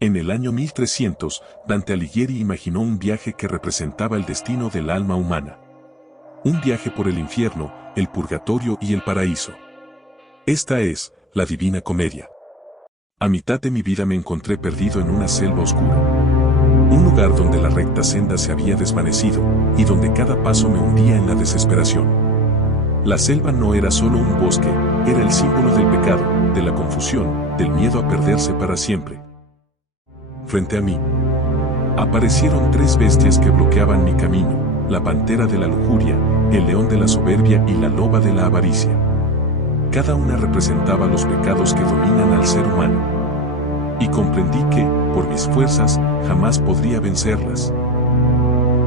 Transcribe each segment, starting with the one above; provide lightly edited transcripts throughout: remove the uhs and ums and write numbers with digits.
En el año 1300, Dante Alighieri imaginó un viaje que representaba el destino del alma humana. Un viaje por el infierno, el purgatorio y el paraíso. Esta es la Divina Comedia. A mitad de mi vida me encontré perdido en una selva oscura. Un lugar donde la recta senda se había desvanecido y donde cada paso me hundía en la desesperación. La selva no era solo un bosque, era el símbolo del pecado, de la confusión, del miedo a perderse para siempre. Frente a mí, aparecieron tres bestias que bloqueaban mi camino, la pantera de la lujuria, el león de la soberbia y la loba de la avaricia. Cada una representaba los pecados que dominan al ser humano. Y comprendí que, por mis fuerzas, jamás podría vencerlas.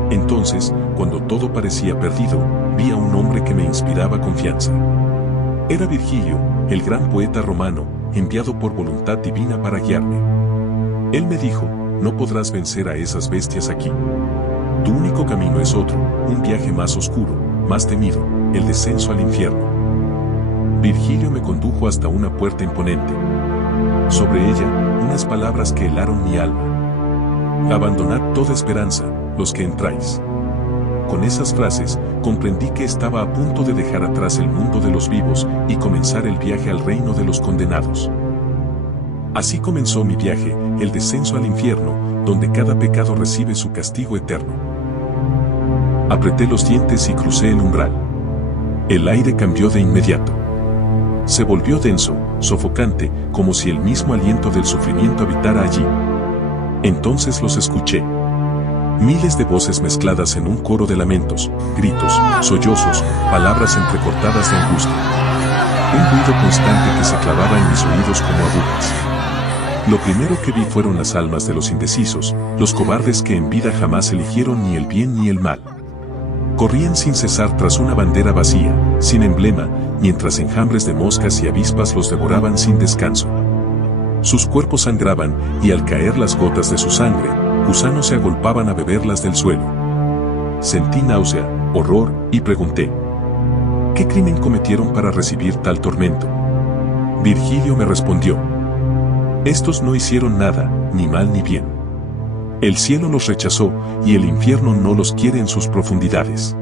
Entonces, cuando todo parecía perdido, vi a un hombre que me inspiraba confianza. Era Virgilio, el gran poeta romano, enviado por voluntad divina para guiarme. Él me dijo, no podrás vencer a esas bestias aquí. Tu único camino es otro, un viaje más oscuro, más temido, el descenso al infierno. Virgilio me condujo hasta una puerta imponente. Sobre ella, unas palabras que helaron mi alma. Abandonad toda esperanza, los que entráis. Con esas frases, comprendí que estaba a punto de dejar atrás el mundo de los vivos y comenzar el viaje al reino de los condenados. Así comenzó mi viaje, el descenso al infierno, donde cada pecado recibe su castigo eterno. Apreté los dientes y crucé el umbral. El aire cambió de inmediato. Se volvió denso, sofocante, como si el mismo aliento del sufrimiento habitara allí. Entonces los escuché. Miles de voces mezcladas en un coro de lamentos, gritos, sollozos, palabras entrecortadas de angustia. Un ruido constante que se clavaba en mis oídos como agujas. Lo primero que vi fueron las almas de los indecisos, los cobardes que en vida jamás eligieron ni el bien ni el mal. Corrían sin cesar tras una bandera vacía, sin emblema, mientras enjambres de moscas y avispas los devoraban sin descanso. Sus cuerpos sangraban, y al caer las gotas de su sangre, gusanos se agolpaban a beberlas del suelo. Sentí náusea, horror, y pregunté: ¿qué crimen cometieron para recibir tal tormento? Virgilio me respondió: estos no hicieron nada, ni mal ni bien. El cielo los rechazó, y el infierno no los quiere en sus profundidades.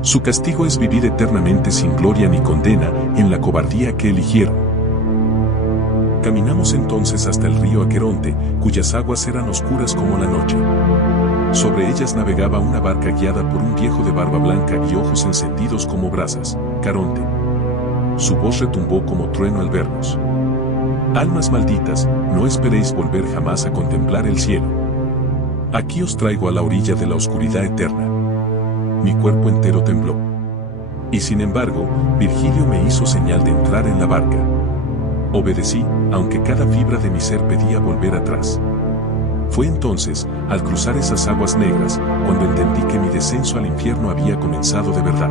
Su castigo es vivir eternamente sin gloria ni condena, en la cobardía que eligieron. Caminamos entonces hasta el río Aqueronte, cuyas aguas eran oscuras como la noche. Sobre ellas navegaba una barca guiada por un viejo de barba blanca y ojos encendidos como brasas, Caronte. Su voz retumbó como trueno al vernos. Almas malditas, no esperéis volver jamás a contemplar el cielo. Aquí os traigo a la orilla de la oscuridad eterna. Mi cuerpo entero tembló. Y sin embargo, Virgilio me hizo señal de entrar en la barca. Obedecí, aunque cada fibra de mi ser pedía volver atrás. Fue entonces, al cruzar esas aguas negras, cuando entendí que mi descenso al infierno había comenzado de verdad.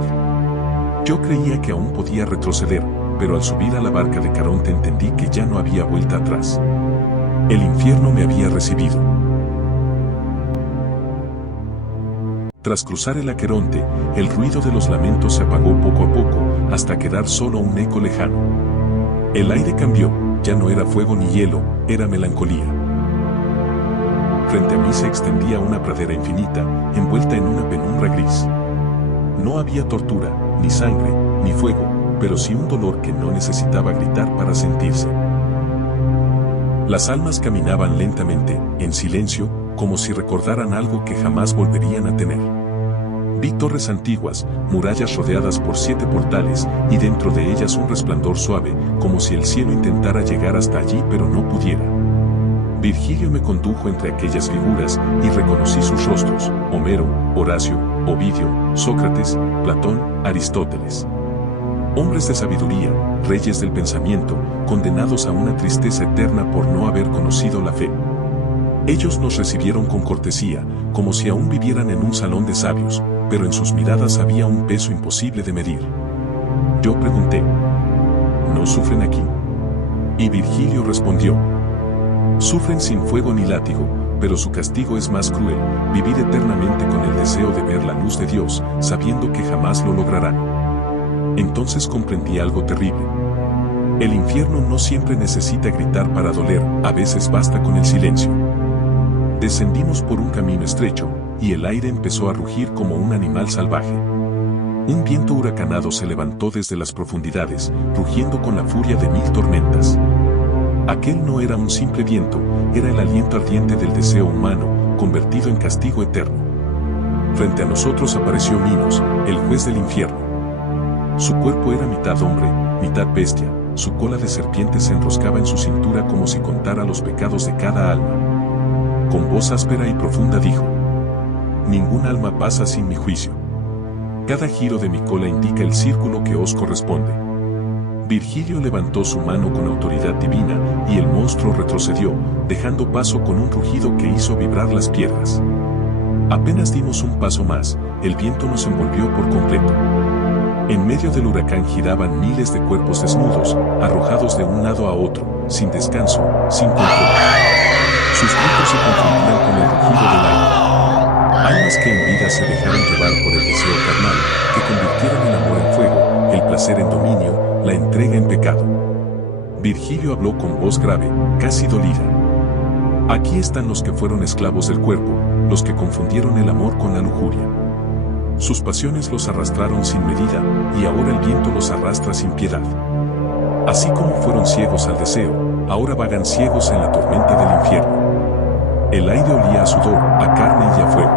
Yo creía que aún podía retroceder, pero al subir a la barca de Caronte entendí que ya no había vuelta atrás. El infierno me había recibido. Tras cruzar el Aqueronte, el ruido de los lamentos se apagó poco a poco, hasta quedar solo un eco lejano. El aire cambió, ya no era fuego ni hielo, era melancolía. Frente a mí se extendía una pradera infinita, envuelta en una penumbra gris. No había tortura, ni sangre, ni fuego, pero sí un dolor que no necesitaba gritar para sentirse. Las almas caminaban lentamente, en silencio, como si recordaran algo que jamás volverían a tener. Vi torres antiguas, murallas rodeadas por 7 portales, y dentro de ellas un resplandor suave, como si el cielo intentara llegar hasta allí pero no pudiera. Virgilio me condujo entre aquellas figuras, y reconocí sus rostros: Homero, Horacio, Ovidio, Sócrates, Platón, Aristóteles. Hombres de sabiduría, reyes del pensamiento, condenados a una tristeza eterna por no haber conocido la fe. Ellos nos recibieron con cortesía, como si aún vivieran en un salón de sabios, pero en sus miradas había un peso imposible de medir. Yo pregunté: ¿no sufren aquí? Y Virgilio respondió: sufren sin fuego ni látigo, pero su castigo es más cruel, vivir eternamente con el deseo de ver la luz de Dios, sabiendo que jamás lo lograrán. Entonces comprendí algo terrible. El infierno no siempre necesita gritar para doler, a veces basta con el silencio. Descendimos por un camino estrecho, y el aire empezó a rugir como un animal salvaje. Un viento huracanado se levantó desde las profundidades, rugiendo con la furia de 1000 tormentas. Aquel no era un simple viento, era el aliento ardiente del deseo humano, convertido en castigo eterno. Frente a nosotros apareció Minos, el juez del infierno. Su cuerpo era mitad hombre, mitad bestia, su cola de serpiente se enroscaba en su cintura como si contara los pecados de cada alma. Con voz áspera y profunda dijo: ningún alma pasa sin mi juicio. Cada giro de mi cola indica el círculo que os corresponde. Virgilio levantó su mano con autoridad divina, y el monstruo retrocedió, dejando paso con un rugido que hizo vibrar las piedras. Apenas dimos un paso más, el viento nos envolvió por completo. En medio del huracán giraban miles de cuerpos desnudos, arrojados de un lado a otro, sin descanso, sin control. Sus gritos se confundían con el rugido del aire. Almas que en vida se dejaron llevar por el deseo carnal, que convirtieron el amor en fuego, el placer en dominio, la entrega en pecado. Virgilio habló con voz grave, casi dolida. Aquí están los que fueron esclavos del cuerpo, los que confundieron el amor con la lujuria. Sus pasiones los arrastraron sin medida, y ahora el viento los arrastra sin piedad. Así como fueron ciegos al deseo, ahora vagan ciegos en la tormenta del infierno. El aire olía a sudor, a carne y a fuego.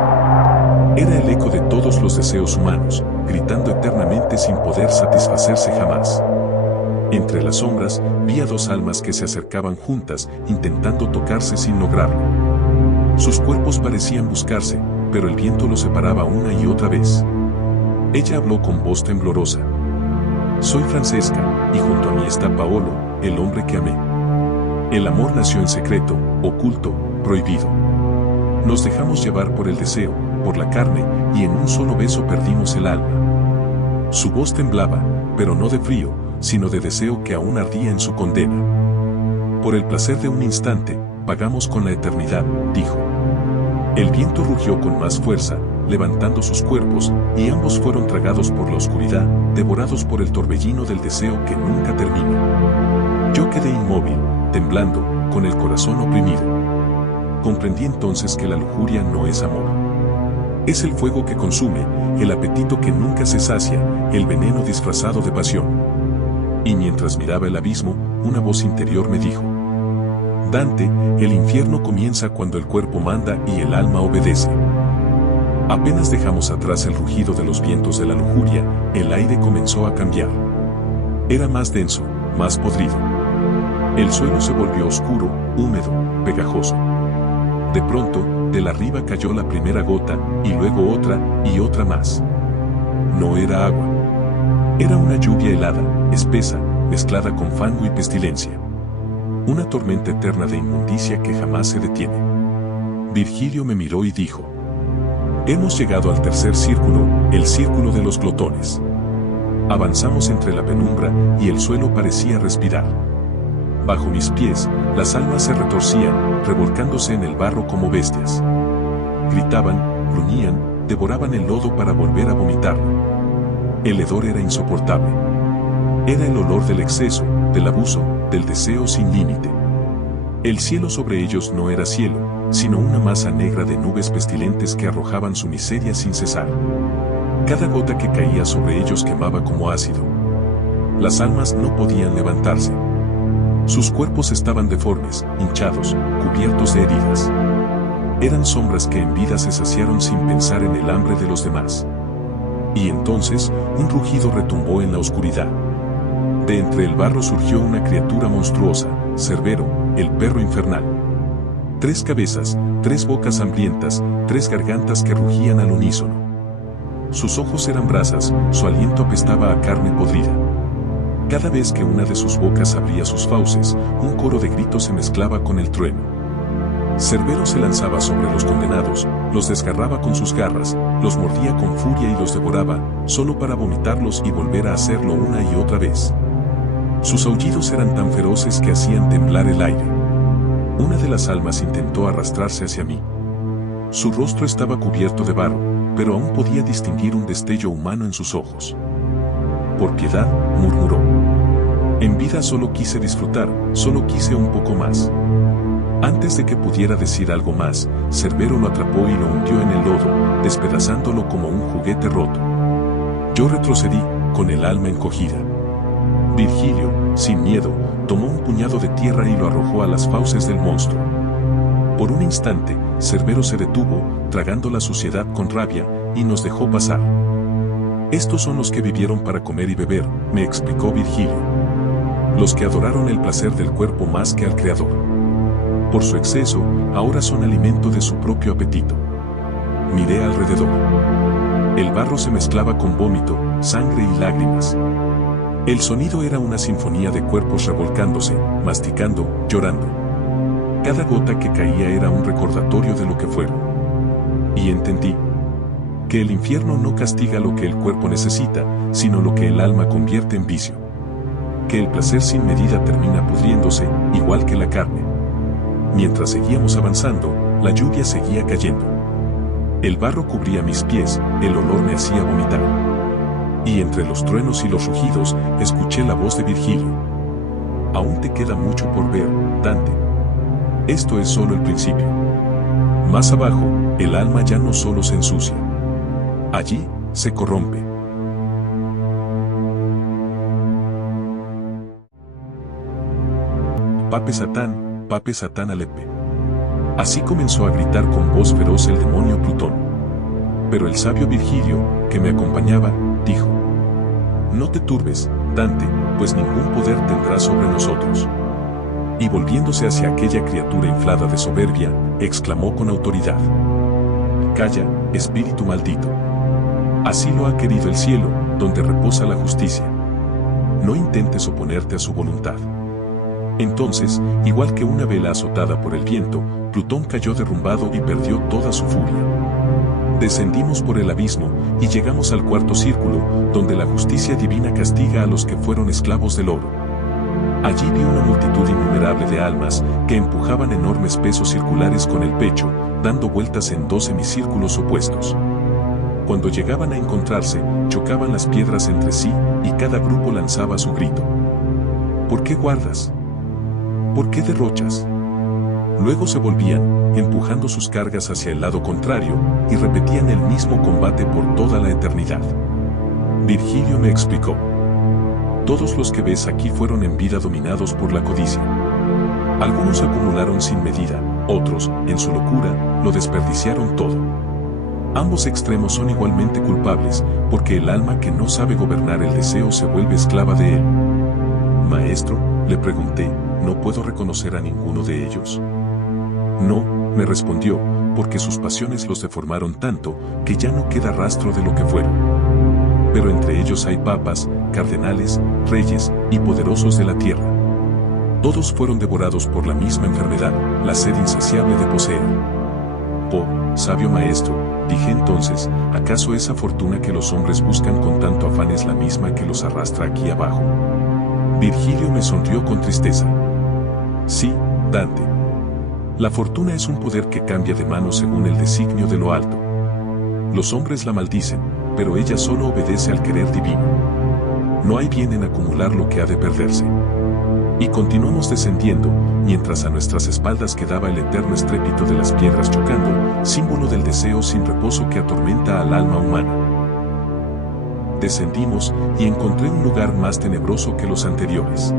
Era el eco de todos los deseos humanos, gritando eternamente sin poder satisfacerse jamás. Entre las sombras, vi a dos almas que se acercaban juntas, intentando tocarse sin lograrlo. Sus cuerpos parecían buscarse, pero el viento los separaba una y otra vez. Ella habló con voz temblorosa. Soy Francesca, y junto a mí está Paolo, el hombre que amé. El amor nació en secreto, oculto, prohibido. Nos dejamos llevar por el deseo, por la carne, y en un solo beso perdimos el alma. Su voz temblaba, pero no de frío, sino de deseo que aún ardía en su condena. Por el placer de un instante, pagamos con la eternidad, dijo. El viento rugió con más fuerza, levantando sus cuerpos, y ambos fueron tragados por la oscuridad, devorados por el torbellino del deseo que nunca termina. Yo quedé inmóvil, temblando, con el corazón oprimido. Comprendí entonces que la lujuria no es amor. Es el fuego que consume, el apetito que nunca se sacia, el veneno disfrazado de pasión. Y mientras miraba el abismo, una voz interior me dijo: Dante, el infierno comienza cuando el cuerpo manda y el alma obedece. Apenas dejamos atrás el rugido de los vientos de la lujuria, el aire comenzó a cambiar. Era más denso, más podrido. El suelo se volvió oscuro, húmedo, pegajoso. De pronto, de la arriba cayó la primera gota, y luego otra, y otra más. No era agua. Era una lluvia helada, espesa, mezclada con fango y pestilencia. Una tormenta eterna de inmundicia que jamás se detiene. Virgilio me miró y dijo: Hemos llegado al tercer círculo, el círculo de los glotones. Avanzamos entre la penumbra, y el suelo parecía respirar. Bajo mis pies, las almas se retorcían, revolcándose en el barro como bestias. Gritaban, gruñían, devoraban el lodo para volver a vomitarlo. El hedor era insoportable. Era el olor del exceso, del abuso, del deseo sin límite. El cielo sobre ellos no era cielo, sino una masa negra de nubes pestilentes que arrojaban su miseria sin cesar. Cada gota que caía sobre ellos quemaba como ácido. Las almas no podían levantarse. Sus cuerpos estaban deformes, hinchados, cubiertos de heridas. Eran sombras que en vida se saciaron sin pensar en el hambre de los demás. Y entonces, un rugido retumbó en la oscuridad. De entre el barro surgió una criatura monstruosa, Cerbero, el perro infernal. 3 cabezas, 3 bocas hambrientas, 3 gargantas que rugían al unísono. Sus ojos eran brasas, su aliento apestaba a carne podrida. Cada vez que una de sus bocas abría sus fauces, un coro de gritos se mezclaba con el trueno. Cerbero se lanzaba sobre los condenados, los desgarraba con sus garras, los mordía con furia y los devoraba, solo para vomitarlos y volver a hacerlo una y otra vez. Sus aullidos eran tan feroces que hacían temblar el aire. Una de las almas intentó arrastrarse hacia mí. Su rostro estaba cubierto de barro, pero aún podía distinguir un destello humano en sus ojos. Por piedad, murmuró. En vida solo quise disfrutar, solo quise un poco más. Antes de que pudiera decir algo más, Cerbero lo atrapó y lo hundió en el lodo, despedazándolo como un juguete roto. Yo retrocedí, con el alma encogida. Virgilio, sin miedo, tomó un puñado de tierra y lo arrojó a las fauces del monstruo. Por un instante, Cerbero se detuvo, tragando la suciedad con rabia, y nos dejó pasar. Estos son los que vivieron para comer y beber, me explicó Virgilio. Los que adoraron el placer del cuerpo más que al Creador. Por su exceso, ahora son alimento de su propio apetito. Miré alrededor. El barro se mezclaba con vómito, sangre y lágrimas. El sonido era una sinfonía de cuerpos revolcándose, masticando, llorando. Cada gota que caía era un recordatorio de lo que fueron. Y entendí que el infierno no castiga lo que el cuerpo necesita, sino lo que el alma convierte en vicio. Que el placer sin medida termina pudriéndose, igual que la carne. Mientras seguíamos avanzando, la lluvia seguía cayendo. El barro cubría mis pies, el olor me hacía vomitar. Y entre los truenos y los rugidos, escuché la voz de Virgilio. Aún te queda mucho por ver, Dante. Esto es solo el principio. Más abajo, el alma ya no solo se ensucia. Allí, se corrompe. Pape Satán Alepe. Así comenzó a gritar con voz feroz el demonio Plutón. Pero el sabio Virgilio, que me acompañaba, dijo: no te turbes, Dante, pues ningún poder tendrá sobre nosotros. Y volviéndose hacia aquella criatura inflada de soberbia, exclamó con autoridad: calla, espíritu maldito. Así lo ha querido el cielo, donde reposa la justicia. No intentes oponerte a su voluntad. Entonces, igual que una vela azotada por el viento, Plutón cayó derrumbado y perdió toda su furia. Descendimos por el abismo y llegamos al cuarto círculo, donde la justicia divina castiga a los que fueron esclavos del oro. Allí vi una multitud innumerable de almas que empujaban enormes pesos circulares con el pecho, dando vueltas en 2 semicírculos opuestos. Cuando llegaban a encontrarse, chocaban las piedras entre sí y cada grupo lanzaba su grito. ¿Por qué guardas? ¿Por qué derrochas? Luego se volvían, empujando sus cargas hacia el lado contrario, y repetían el mismo combate por toda la eternidad. Virgilio me explicó: todos los que ves aquí fueron en vida dominados por la codicia. Algunos acumularon sin medida, otros, en su locura, lo desperdiciaron todo. Ambos extremos son igualmente culpables, porque el alma que no sabe gobernar el deseo se vuelve esclava de él. Maestro, le pregunté, ¿no puedo reconocer a ninguno de ellos? No, me respondió, porque sus pasiones los deformaron tanto, que ya no queda rastro de lo que fueron. Pero entre ellos hay papas, cardenales, reyes y poderosos de la tierra. Todos fueron devorados por la misma enfermedad, la sed insaciable de poseer. Oh, sabio maestro, dije entonces, ¿acaso esa fortuna que los hombres buscan con tanto afán es la misma que los arrastra aquí abajo? Virgilio me sonrió con tristeza. Sí, Dante. La fortuna es un poder que cambia de mano según el designio de lo alto. Los hombres la maldicen, pero ella solo obedece al querer divino. No hay bien en acumular lo que ha de perderse. Y continuamos descendiendo, mientras a nuestras espaldas quedaba el eterno estrépito de las piedras chocando, símbolo del deseo sin reposo que atormenta al alma humana. Descendimos y encontré un lugar más tenebroso que los anteriores.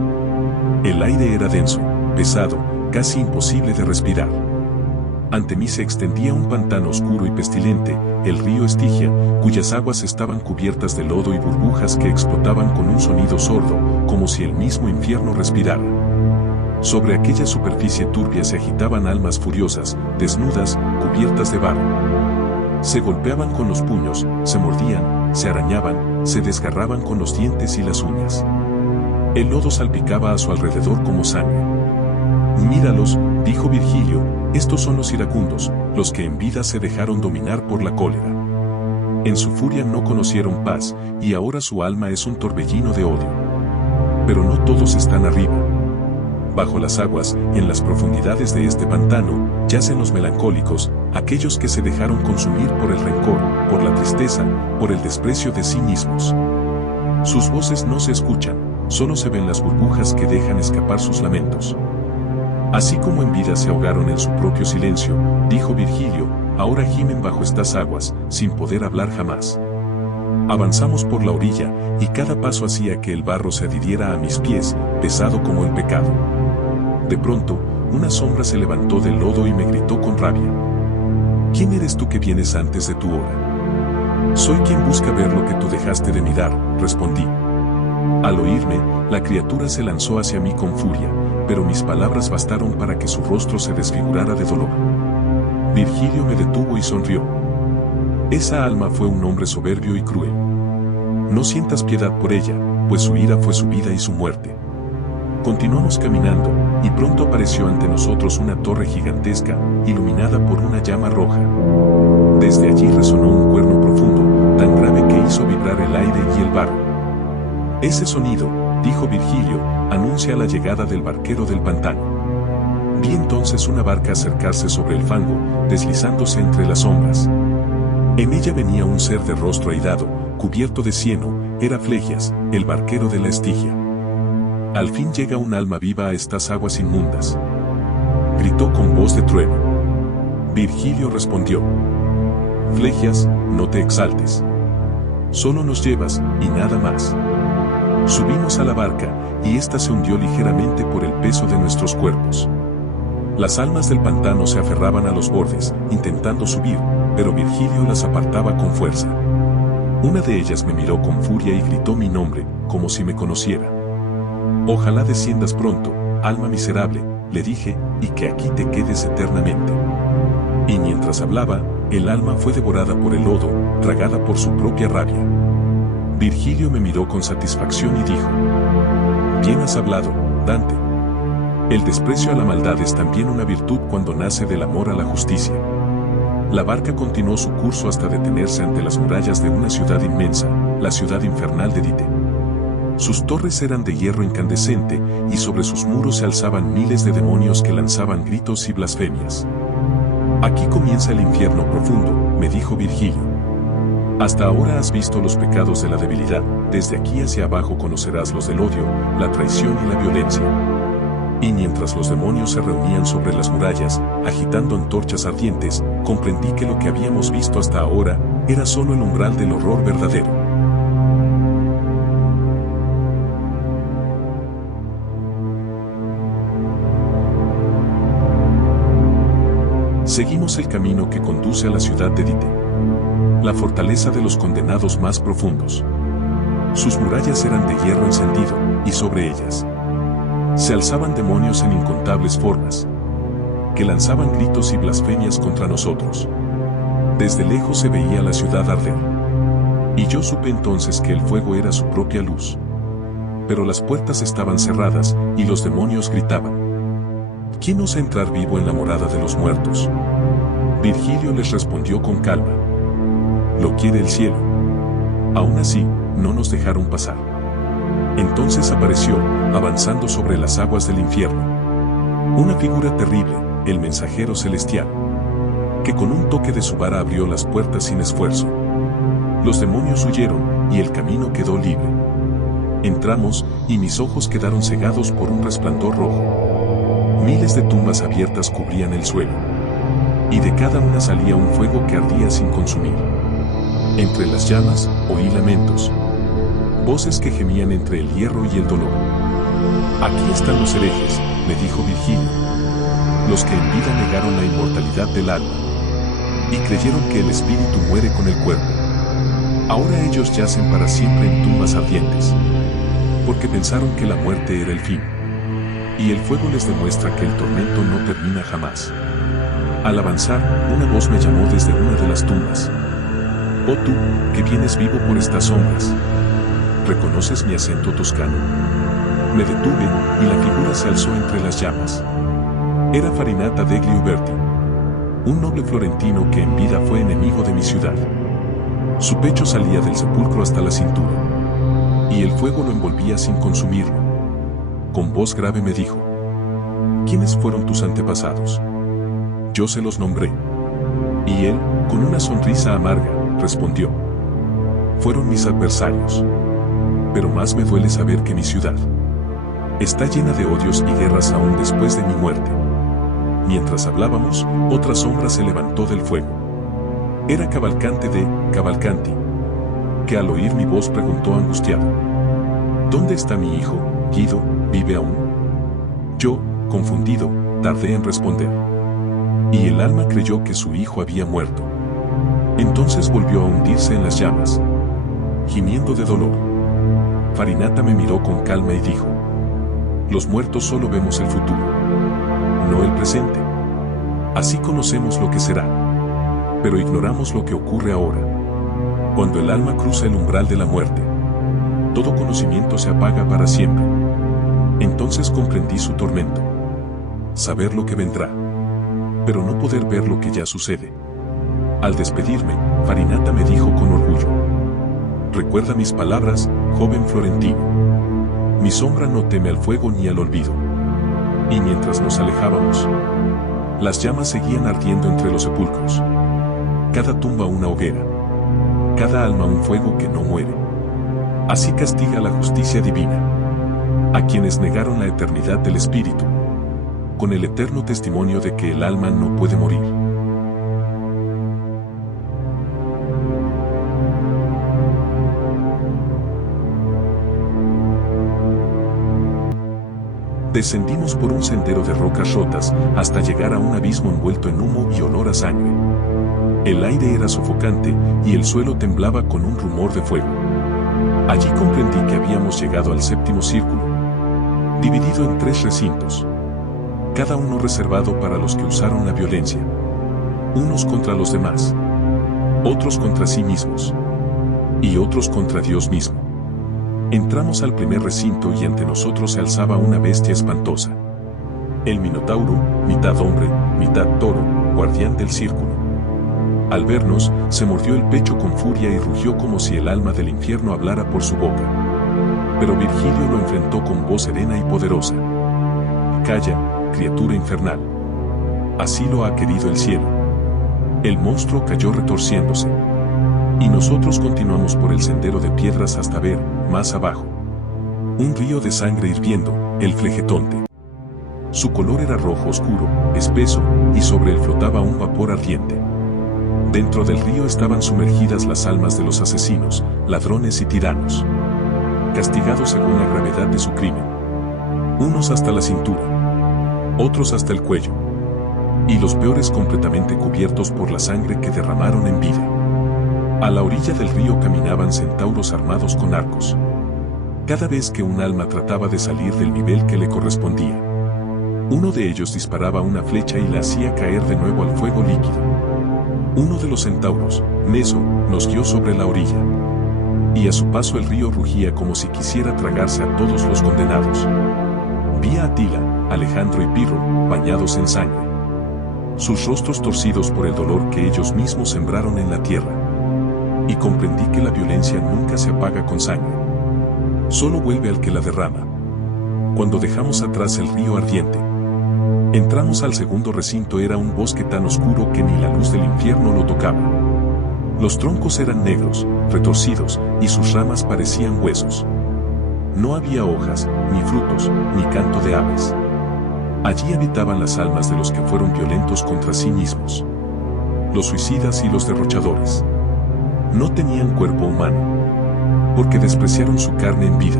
El aire era denso, pesado, casi imposible de respirar. Ante mí se extendía un pantano oscuro y pestilente, el río Estigia, cuyas aguas estaban cubiertas de lodo y burbujas que explotaban con un sonido sordo, como si el mismo infierno respirara. Sobre aquella superficie turbia se agitaban almas furiosas, desnudas, cubiertas de barro. Se golpeaban con los puños, se mordían, se arañaban, se desgarraban con los dientes y las uñas. El lodo salpicaba a su alrededor como sangre. Míralos, dijo Virgilio, estos son los iracundos, los que en vida se dejaron dominar por la cólera. En su furia no conocieron paz, y ahora su alma es un torbellino de odio. Pero no todos están arriba. Bajo las aguas, en las profundidades de este pantano, yacen los melancólicos, aquellos que se dejaron consumir por el rencor, por la tristeza, por el desprecio de sí mismos. Sus voces no se escuchan, solo se ven las burbujas que dejan escapar sus lamentos. Así como en vida se ahogaron en su propio silencio, dijo Virgilio, ahora gimen bajo estas aguas, sin poder hablar jamás. Avanzamos por la orilla, y cada paso hacía que el barro se adhiriera a mis pies, pesado como el pecado. De pronto, una sombra se levantó del lodo y me gritó con rabia. ¿Quién eres tú que vienes antes de tu hora? Soy quien busca ver lo que tú dejaste de mirar, respondí. Al oírme, la criatura se lanzó hacia mí con furia, pero mis palabras bastaron para que su rostro se desfigurara de dolor. Virgilio me detuvo y sonrió. Esa alma fue un hombre soberbio y cruel. No sientas piedad por ella, pues su ira fue su vida y su muerte. Continuamos caminando, y pronto apareció ante nosotros una torre gigantesca, iluminada por una llama roja. Desde allí resonó un cuerno profundo, tan grave que hizo vibrar el aire y el barro. Ese sonido, dijo Virgilio, anuncia la llegada del barquero del pantano. Vi entonces una barca acercarse sobre el fango, deslizándose entre las sombras. En ella venía un ser de rostro airado, cubierto de cieno, era Flegias, el barquero de la Estigia. Al fin llega un alma viva a estas aguas inmundas. Gritó con voz de trueno. Virgilio respondió. Flegias, no te exaltes. Solo nos llevas, y nada más. Subimos a la barca, y ésta se hundió ligeramente por el peso de nuestros cuerpos. Las almas del pantano se aferraban a los bordes, intentando subir, pero Virgilio las apartaba con fuerza. Una de ellas me miró con furia y gritó mi nombre, como si me conociera. Ojalá desciendas pronto, alma miserable, le dije, y que aquí te quedes eternamente. Y mientras hablaba, el alma fue devorada por el lodo, tragada por su propia rabia. Virgilio me miró con satisfacción y dijo: bien has hablado, Dante. El desprecio a la maldad es también una virtud cuando nace del amor a la justicia. La barca continuó su curso hasta detenerse ante las murallas de una ciudad inmensa, la ciudad infernal de Dite. Sus torres eran de hierro incandescente, y sobre sus muros se alzaban miles de demonios que lanzaban gritos y blasfemias. Aquí comienza el infierno profundo, me dijo Virgilio. Hasta ahora has visto los pecados de la debilidad, desde aquí hacia abajo conocerás los del odio, la traición y la violencia. Y mientras los demonios se reunían sobre las murallas, agitando antorchas ardientes, comprendí que lo que habíamos visto hasta ahora era solo el umbral del horror verdadero. Seguimos el camino que conduce a la ciudad de Dite, la fortaleza de los condenados más profundos. Sus murallas eran de hierro encendido, y sobre ellas se alzaban demonios en incontables formas, que lanzaban gritos y blasfemias contra nosotros. Desde lejos se veía la ciudad arder, y yo supe entonces que el fuego era su propia luz. Pero las puertas estaban cerradas, y los demonios gritaban: ¿quién osa entrar vivo en la morada de los muertos? Virgilio les respondió con calma: lo quiere el cielo. Aún así, no nos dejaron pasar. Entonces apareció, avanzando sobre las aguas del infierno, una figura terrible, el mensajero celestial, que con un toque de su vara abrió las puertas sin esfuerzo. Los demonios huyeron, y el camino quedó libre. Entramos, y mis ojos quedaron cegados por un resplandor rojo. Miles de tumbas abiertas cubrían el suelo, y de cada una salía un fuego que ardía sin consumir. Entre las llamas, oí lamentos, voces que gemían entre el hierro y el dolor. Aquí están los herejes, me dijo Virgilio, los que en vida negaron la inmortalidad del alma, y creyeron que el espíritu muere con el cuerpo. Ahora ellos yacen para siempre en tumbas ardientes, porque pensaron que la muerte era el fin. Y el fuego les demuestra que el tormento no termina jamás. Al avanzar, una voz me llamó desde una de las tumbas: oh tú, que vienes vivo por estas sombras, ¿reconoces mi acento toscano? Me detuve, y la figura se alzó entre las llamas. Era Farinata degli Uberti, un noble florentino que en vida fue enemigo de mi ciudad. Su pecho salía del sepulcro hasta la cintura, y el fuego lo envolvía sin consumirlo. Con voz grave me dijo: ¿quiénes fueron tus antepasados? Yo se los nombré. Y él, con una sonrisa amarga, respondió: fueron mis adversarios. Pero más me duele saber que mi ciudad está llena de odios y guerras aún después de mi muerte. Mientras hablábamos, otra sombra se levantó del fuego. Era Cavalcante de Cavalcanti, que al oír mi voz preguntó angustiado: ¿Dónde está mi hijo, Guido? ¿Vive aún? Yo, confundido, tardé en responder. Y el alma creyó que su hijo había muerto. Entonces volvió a hundirse en las llamas, gimiendo de dolor. Farinata me miró con calma y dijo: los muertos solo vemos el futuro, no el presente. Así conocemos lo que será, pero ignoramos lo que ocurre ahora. Cuando el alma cruza el umbral de la muerte, todo conocimiento se apaga para siempre. Entonces comprendí su tormento. Saber lo que vendrá, pero no poder ver lo que ya sucede. Al despedirme, Farinata me dijo con orgullo: recuerda mis palabras, joven florentino. Mi sombra no teme al fuego ni al olvido. Y mientras nos alejábamos, las llamas seguían ardiendo entre los sepulcros. Cada tumba una hoguera, cada alma un fuego que no muere. Así castiga la justicia divina a quienes negaron la eternidad del espíritu, con el eterno testimonio de que el alma no puede morir. Descendimos por un sendero de rocas rotas hasta llegar a un abismo envuelto en humo y olor a sangre. El aire era sofocante y el suelo temblaba con un rumor de fuego. Allí comprendí que habíamos llegado al séptimo círculo, dividido en 3 recintos, cada uno reservado para los que usaron la violencia, unos contra los demás, otros contra sí mismos, y otros contra Dios mismo. Entramos al primer recinto y ante nosotros se alzaba una bestia espantosa. El Minotauro, mitad hombre, mitad toro, guardián del círculo. Al vernos, se mordió el pecho con furia y rugió como si el alma del infierno hablara por su boca. Pero Virgilio lo enfrentó con voz serena y poderosa: calla, criatura infernal. Así lo ha querido el cielo. El monstruo cayó retorciéndose. Y nosotros continuamos por el sendero de piedras hasta ver, más abajo, un río de sangre hirviendo, el Flegetonte. Su color era rojo oscuro, espeso, y sobre él flotaba un vapor ardiente. Dentro del río estaban sumergidas las almas de los asesinos, ladrones y tiranos, castigados según la gravedad de su crimen. Unos hasta la cintura, otros hasta el cuello, y los peores completamente cubiertos por la sangre que derramaron en vida. A la orilla del río caminaban centauros armados con arcos. Cada vez que un alma trataba de salir del nivel que le correspondía, uno de ellos disparaba una flecha y la hacía caer de nuevo al fuego líquido. Uno de los centauros, Neso, nos guió sobre la orilla. Y a su paso el río rugía como si quisiera tragarse a todos los condenados. Vi a Atila, Alejandro y Pirro, bañados en sangre, sus rostros torcidos por el dolor que ellos mismos sembraron en la tierra. Y comprendí que la violencia nunca se apaga con sangre. Solo vuelve al que la derrama. Cuando dejamos atrás el río ardiente, entramos al segundo recinto. Era un bosque tan oscuro que ni la luz del infierno lo tocaba. Los troncos eran negros, retorcidos, y sus ramas parecían huesos. No había hojas, ni frutos, ni canto de aves. Allí habitaban las almas de los que fueron violentos contra sí mismos, los suicidas y los derrochadores. No tenían cuerpo humano, porque despreciaron su carne en vida,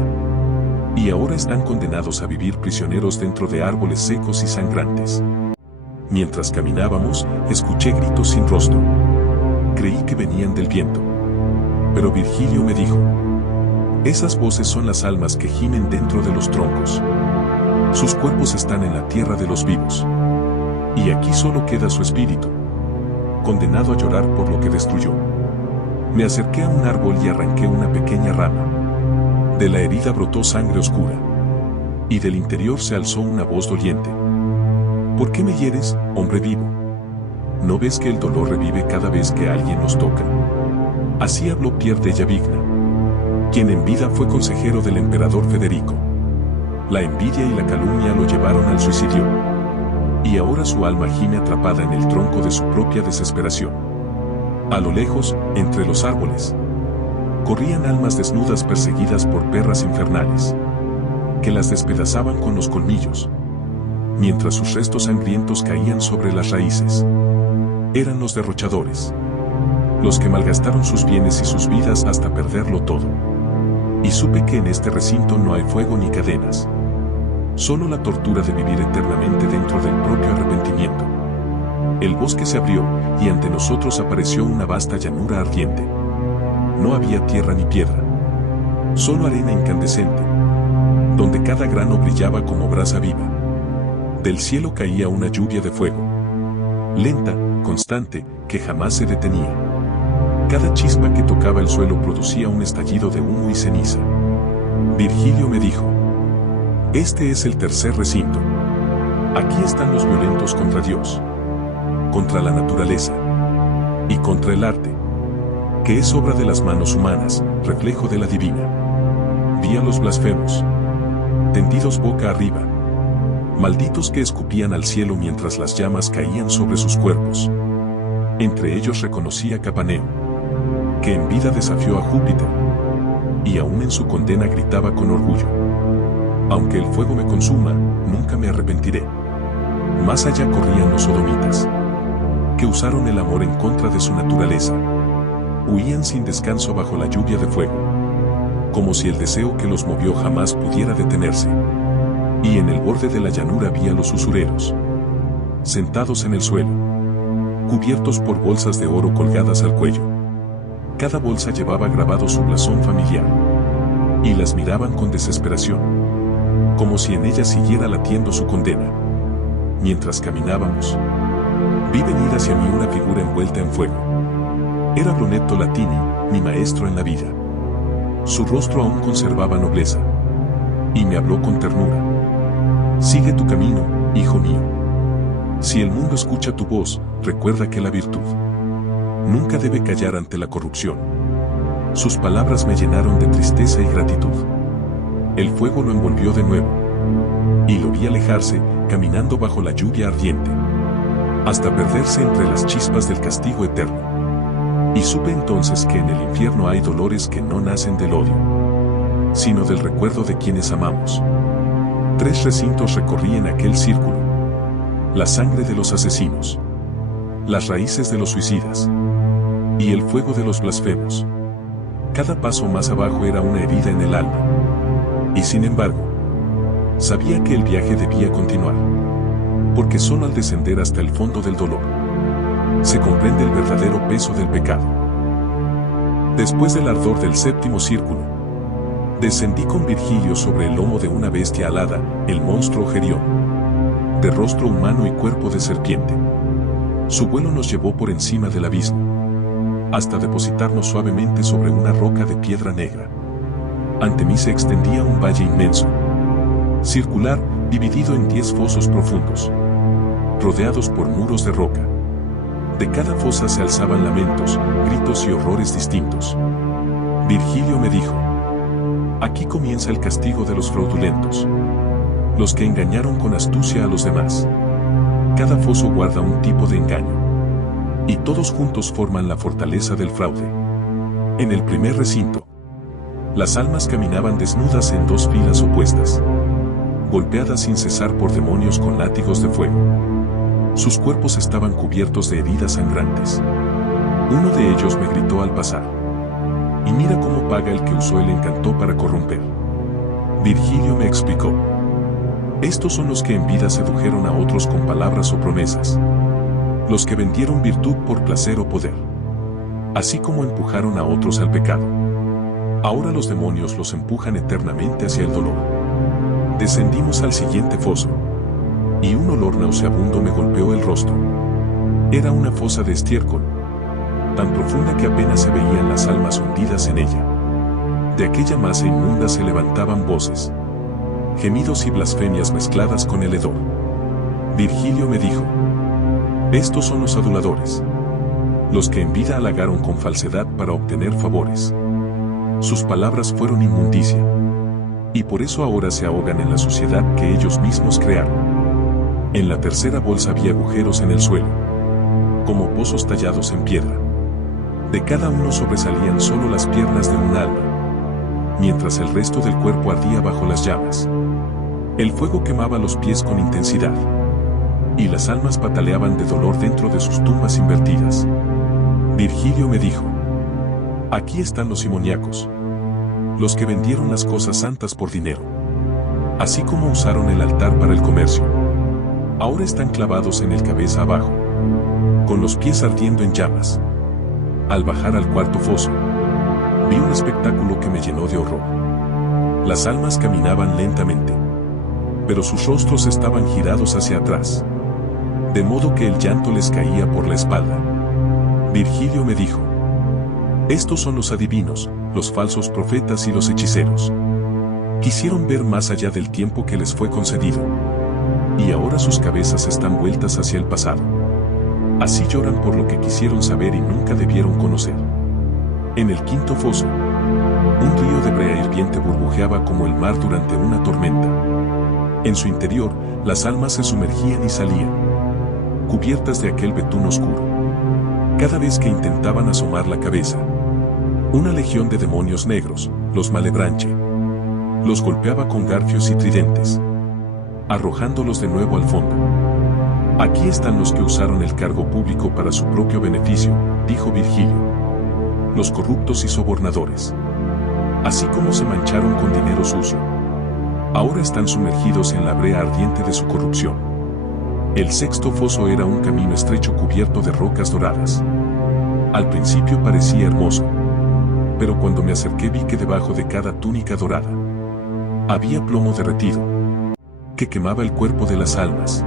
y ahora están condenados a vivir prisioneros dentro de árboles secos y sangrantes. Mientras caminábamos, escuché gritos sin rostro. Creí que venían del viento. Pero Virgilio me dijo: esas voces son las almas que gimen dentro de los troncos. Sus cuerpos están en la tierra de los vivos. Y aquí solo queda su espíritu, condenado a llorar por lo que destruyó. Me acerqué a un árbol y arranqué una pequeña rama. De la herida brotó sangre oscura, y del interior se alzó una voz doliente: ¿por qué me hieres, hombre vivo? ¿No ves que el dolor revive cada vez que alguien nos toca? Así habló Pierre de Yavigna, quien en vida fue consejero del emperador Federico. La envidia y la calumnia lo llevaron al suicidio, y ahora su alma gime atrapada en el tronco de su propia desesperación. A lo lejos, entre los árboles, Corrían almas desnudas perseguidas por perras infernales, que las despedazaban con los colmillos, mientras sus restos sangrientos caían sobre las raíces. Eran los derrochadores, los que malgastaron sus bienes y sus vidas hasta perderlo todo. Y supe que en este recinto no hay fuego ni cadenas, solo la tortura de vivir eternamente dentro del propio arrepentimiento. El bosque se abrió, y ante nosotros apareció una vasta llanura ardiente. No había tierra ni piedra, solo arena incandescente, donde cada grano brillaba como brasa viva. Del cielo caía una lluvia de fuego, lenta, constante, que jamás se detenía. Cada chispa que tocaba el suelo producía un estallido de humo y ceniza. Virgilio me dijo: este es el tercer recinto. Aquí están los violentos contra Dios, contra la naturaleza y contra el arte, que es obra de las manos humanas, reflejo de la divina. Vi a los blasfemos, tendidos boca arriba, malditos que escupían al cielo mientras las llamas caían sobre sus cuerpos. Entre ellos reconocí a Capaneo, que en vida desafió a Júpiter, y aún en su condena gritaba con orgullo: aunque el fuego me consuma, nunca me arrepentiré. Más allá corrían los sodomitas, que usaron el amor en contra de su naturaleza. Huían sin descanso bajo la lluvia de fuego, como si el deseo que los movió jamás pudiera detenerse. Y en el borde de la llanura vi a los usureros, sentados en el suelo, cubiertos por bolsas de oro colgadas al cuello. Cada bolsa llevaba grabado su blasón familiar, y las miraban con desesperación, como si en ellas siguiera latiendo su condena. Mientras caminábamos, vi venir hacia mí una figura envuelta en fuego. Era Brunetto Latini, mi maestro en la vida. Su rostro aún conservaba nobleza, y me habló con ternura: sigue tu camino, hijo mío. Si el mundo escucha tu voz, recuerda que la virtud nunca debe callar ante la corrupción. Sus palabras me llenaron de tristeza y gratitud. El fuego lo envolvió de nuevo, y lo vi alejarse, caminando bajo la lluvia ardiente, hasta perderse entre las chispas del castigo eterno. Y supe entonces que en el infierno hay dolores que no nacen del odio, sino del recuerdo de quienes amamos. 3 recintos recorrí en aquel círculo: la sangre de los asesinos, las raíces de los suicidas, y el fuego de los blasfemos. Cada paso más abajo era una herida en el alma. Y sin embargo, sabía que el viaje debía continuar, porque solo al descender hasta el fondo del dolor se comprende el verdadero peso del pecado. Después del ardor del 7º círculo, descendí con Virgilio sobre el lomo de una bestia alada, el monstruo Gerión, de rostro humano y cuerpo de serpiente. Su vuelo nos llevó por encima del abismo, hasta depositarnos suavemente sobre una roca de piedra negra. Ante mí se extendía un valle inmenso, circular, dividido en 10 fosos profundos, rodeados por muros de roca. De cada fosa se alzaban lamentos, gritos y horrores distintos. Virgilio me dijo: aquí comienza el castigo de los fraudulentos, los que engañaron con astucia a los demás. Cada foso guarda un tipo de engaño, y todos juntos forman la fortaleza del fraude. En el primer recinto, las almas caminaban desnudas en 2 filas opuestas, golpeadas sin cesar por demonios con látigos de fuego. Sus cuerpos estaban cubiertos de heridas sangrantes. Uno de ellos me gritó al pasar: y mira cómo paga el que usó el encanto para corromper. Virgilio me explicó: estos son los que en vida sedujeron a otros con palabras o promesas, los que vendieron virtud por placer o poder, así como empujaron a otros al pecado. Ahora los demonios los empujan eternamente hacia el dolor. Descendimos al siguiente foso, y un olor nauseabundo me golpeó el rostro. Era una fosa de estiércol, tan profunda que apenas se veían las almas hundidas en ella. De aquella masa inmunda se levantaban voces, gemidos y blasfemias mezcladas con el hedor. Virgilio me dijo: estos son los aduladores, los que en vida halagaron con falsedad para obtener favores. Sus palabras fueron inmundicia, y por eso ahora se ahogan en la suciedad que ellos mismos crearon. En la tercera bolsa había agujeros en el suelo, como pozos tallados en piedra. De cada uno sobresalían solo las piernas de un alma, mientras el resto del cuerpo ardía bajo las llamas. El fuego quemaba los pies con intensidad, y las almas pataleaban de dolor dentro de sus tumbas invertidas. Virgilio me dijo: aquí están los simoníacos, los que vendieron las cosas santas por dinero, así como usaron el altar para el comercio. Ahora están clavados en el cabeza abajo, con los pies ardiendo en llamas. Al bajar al cuarto foso, vi un espectáculo que me llenó de horror. Las almas caminaban lentamente, pero sus rostros estaban girados hacia atrás, de modo que el llanto les caía por la espalda. Virgilio me dijo: estos son los adivinos, los falsos profetas y los hechiceros. Quisieron ver más allá del tiempo que les fue concedido, y ahora sus cabezas están vueltas hacia el pasado. Así lloran por lo que quisieron saber y nunca debieron conocer. En el quinto foso, un río de brea hirviente burbujeaba como el mar durante una tormenta. En su interior, las almas se sumergían y salían, cubiertas de aquel betún oscuro. Cada vez que intentaban asomar la cabeza, una legión de demonios negros, los Malebranche, los golpeaba con garfios y tridentes, arrojándolos de nuevo al fondo. Aquí están los que usaron el cargo público para su propio beneficio, dijo Virgilio. Los corruptos y sobornadores. Así como se mancharon con dinero sucio, ahora están sumergidos en la brea ardiente de su corrupción. El sexto foso era un camino estrecho cubierto de rocas doradas. Al principio parecía hermoso, pero cuando me acerqué vi que debajo de cada túnica dorada había plomo derretido, que quemaba el cuerpo de las almas.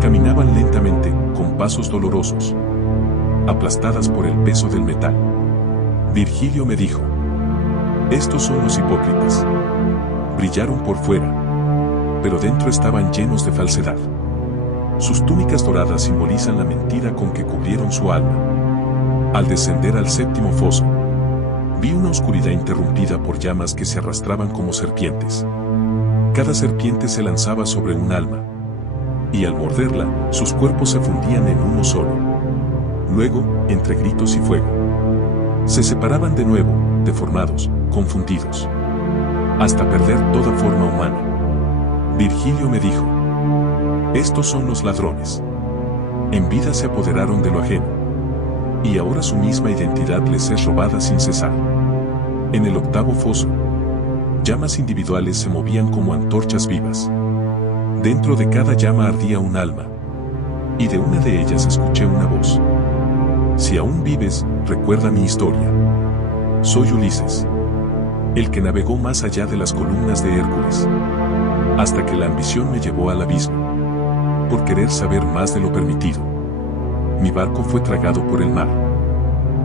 Caminaban lentamente, con pasos dolorosos, aplastadas por el peso del metal. Virgilio me dijo: estos son los hipócritas. Brillaron por fuera, pero dentro estaban llenos de falsedad. Sus túnicas doradas simbolizan la mentira con que cubrieron su alma. Al descender al séptimo foso, vi una oscuridad interrumpida por llamas que se arrastraban como serpientes. Cada serpiente se lanzaba sobre un alma, y al morderla, sus cuerpos se fundían en uno solo. Luego, entre gritos y fuego, se separaban de nuevo, deformados, confundidos, hasta perder toda forma humana. Virgilio me dijo: estos son los ladrones. En vida se apoderaron de lo ajeno, y ahora su misma identidad les es robada sin cesar. En el octavo foso, llamas individuales se movían como antorchas vivas. Dentro de cada llama ardía un alma, y de una de ellas escuché una voz: si aún vives, recuerda mi historia. Soy Ulises, el que navegó más allá de las columnas de Hércules, hasta que la ambición me llevó al abismo, por querer saber más de lo permitido. Mi barco fue tragado por el mar,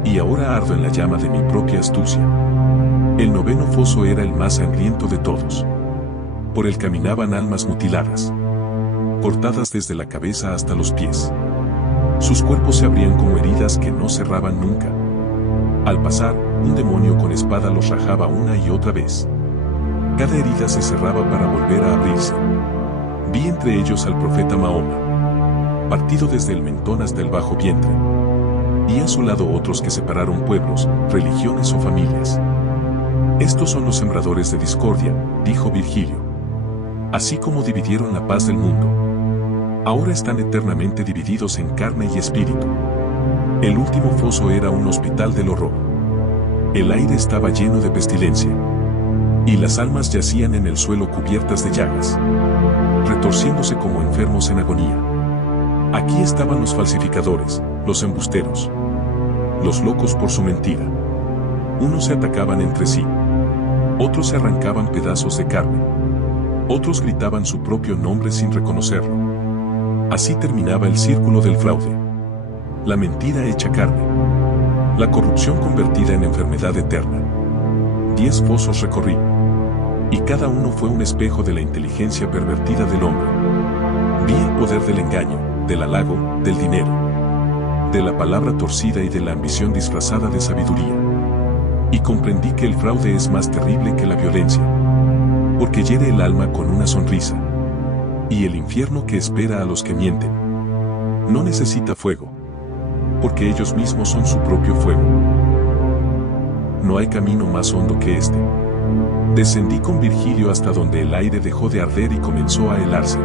y ahora ardo en la llama de mi propia astucia. El noveno foso era el más sangriento de todos. Por él caminaban almas mutiladas, cortadas desde la cabeza hasta los pies. Sus cuerpos se abrían como heridas que no cerraban nunca. Al pasar, un demonio con espada los rajaba una y otra vez. Cada herida se cerraba para volver a abrirse. Vi entre ellos al profeta Mahoma, partido desde el mentón hasta el bajo vientre, y a su lado otros que separaron pueblos, religiones o familias. Estos son los sembradores de discordia, dijo Virgilio. Así como dividieron la paz del mundo, ahora están eternamente divididos en carne y espíritu. El último foso era un hospital del horror. El aire estaba lleno de pestilencia, y las almas yacían en el suelo cubiertas de llagas, retorciéndose como enfermos en agonía. Aquí estaban los falsificadores, los embusteros, los locos por su mentira. Unos se atacaban entre sí, otros se arrancaban pedazos de carne, otros gritaban su propio nombre sin reconocerlo. Así terminaba el círculo del fraude, la mentira hecha carne, la corrupción convertida en enfermedad eterna. 10 fosos recorrí, y cada uno fue un espejo de la inteligencia pervertida del hombre. Vi el poder del engaño, del halago, del dinero, de la palabra torcida y de la ambición disfrazada de sabiduría. Y comprendí que el fraude es más terrible que la violencia, porque hiere el alma con una sonrisa. Y el infierno que espera a los que mienten no necesita fuego, porque ellos mismos son su propio fuego. No hay camino más hondo que este. Descendí con Virgilio hasta donde el aire dejó de arder y comenzó a helarse.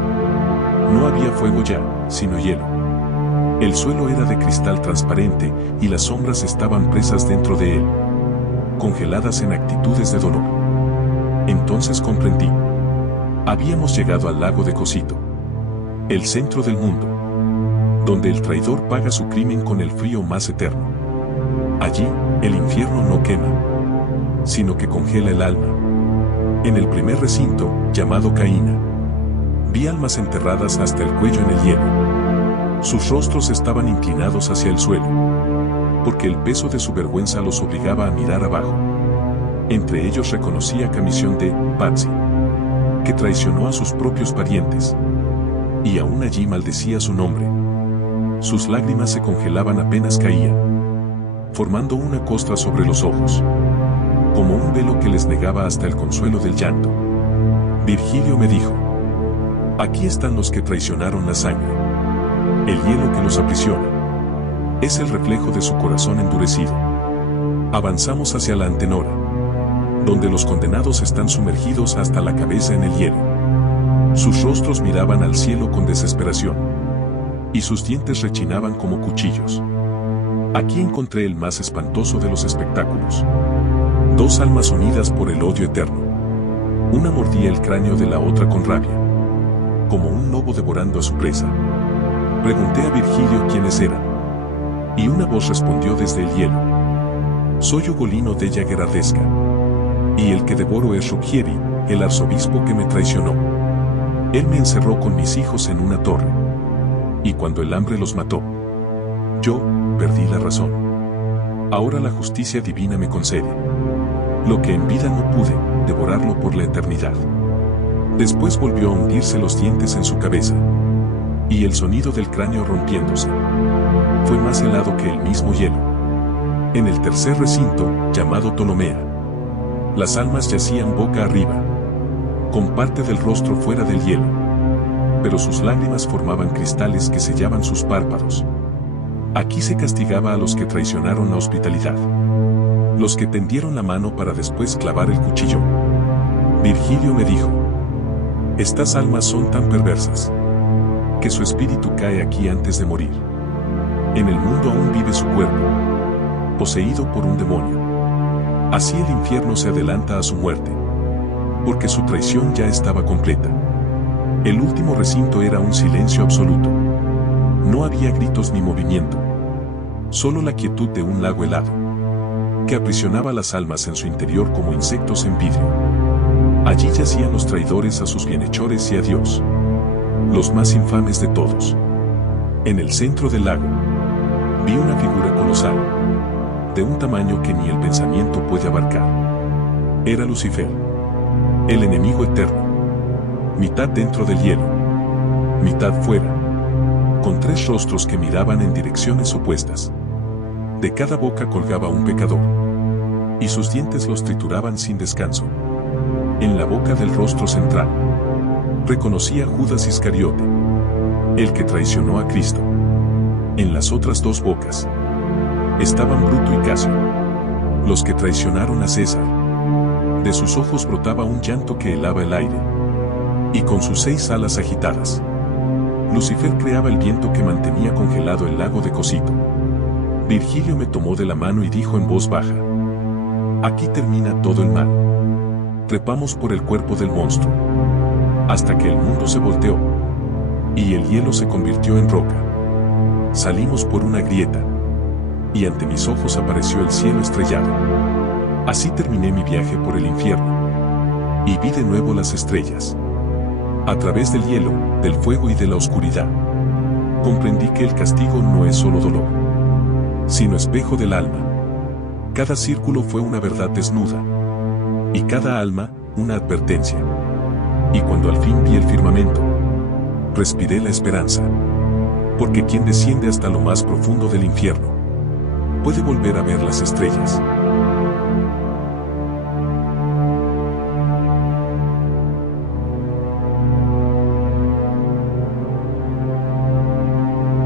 No había fuego ya, sino hielo. El suelo era de cristal transparente y las sombras estaban presas dentro de él, congeladas en actitudes de dolor. Entonces comprendí. Habíamos llegado al lago de Cosito, el centro del mundo, donde el traidor paga su crimen con el frío más eterno. Allí, el infierno no quema, sino que congela el alma. En el primer recinto, llamado Caína, vi almas enterradas hasta el cuello en el hielo. Sus rostros estaban inclinados hacia el suelo, porque el peso de su vergüenza los obligaba a mirar abajo. Entre ellos reconocí a Camisión de Pazzi, que traicionó a sus propios parientes, y aún allí maldecía su nombre. Sus lágrimas se congelaban apenas caían, formando una costra sobre los ojos, como un velo que les negaba hasta el consuelo del llanto. Virgilio me dijo: aquí están los que traicionaron la sangre. El hielo que los aprisiona es el reflejo de su corazón endurecido. Avanzamos hacia la antenora, donde los condenados están sumergidos hasta la cabeza en el hielo. Sus rostros miraban al cielo con desesperación, y sus dientes rechinaban como cuchillos. Aquí encontré el más espantoso de los espectáculos. Dos almas unidas por el odio eterno. Una mordía el cráneo de la otra con rabia, como un lobo devorando a su presa. Pregunté a Virgilio quiénes eran, y una voz respondió desde el hielo: soy Ugolino della Gherardesca, y el que devoro es Ruggieri, el arzobispo que me traicionó. Él me encerró con mis hijos en una torre, y cuando el hambre los mató, yo perdí la razón. Ahora la justicia divina me concede lo que en vida no pude, devorarlo por la eternidad. Después volvió a hundirse los dientes en su cabeza, y el sonido del cráneo rompiéndose fue más helado que el mismo hielo. En el tercer recinto, llamado Ptolomea, las almas yacían boca arriba, con parte del rostro fuera del hielo, pero sus lágrimas formaban cristales que sellaban sus párpados. Aquí se castigaba a los que traicionaron la hospitalidad, los que tendieron la mano para después clavar el cuchillo. Virgilio me dijo: estas almas son tan perversas que su espíritu cae aquí antes de morir. En el mundo aún vive su cuerpo, poseído por un demonio. Así el infierno se adelanta a su muerte, porque su traición ya estaba completa. El último recinto era un silencio absoluto. No había gritos ni movimiento, solo la quietud de un lago helado, que aprisionaba las almas en su interior como insectos en vidrio. Allí yacían los traidores a sus bienhechores y a Dios, los más infames de todos. En el centro del lago, vi una figura colosal, de un tamaño que ni el pensamiento puede abarcar. Era Lucifer, el enemigo eterno, mitad dentro del hielo, mitad fuera, con tres rostros que miraban en direcciones opuestas. De cada boca colgaba un pecador, y sus dientes los trituraban sin descanso. En la boca del rostro central, reconocí a Judas Iscariote, el que traicionó a Cristo. En las otras dos bocas estaban Bruto y Casio, los que traicionaron a César. De sus ojos brotaba un llanto que helaba el aire, y con sus 6 alas agitadas, Lucifer creaba el viento que mantenía congelado el lago de Cosito. Virgilio me tomó de la mano y dijo en voz baja: aquí termina todo el mal. Trepamos por el cuerpo del monstruo, hasta que el mundo se volteó, y el hielo se convirtió en roca. Salimos por una grieta, y ante mis ojos apareció el cielo estrellado. Así terminé mi viaje por el infierno, y vi de nuevo las estrellas. A través del hielo, del fuego y de la oscuridad, comprendí que el castigo no es solo dolor, sino espejo del alma. Cada círculo fue una verdad desnuda, y cada alma, una advertencia. Y cuando al fin vi el firmamento, respiré la esperanza, porque quien desciende hasta lo más profundo del infierno, puede volver a ver las estrellas.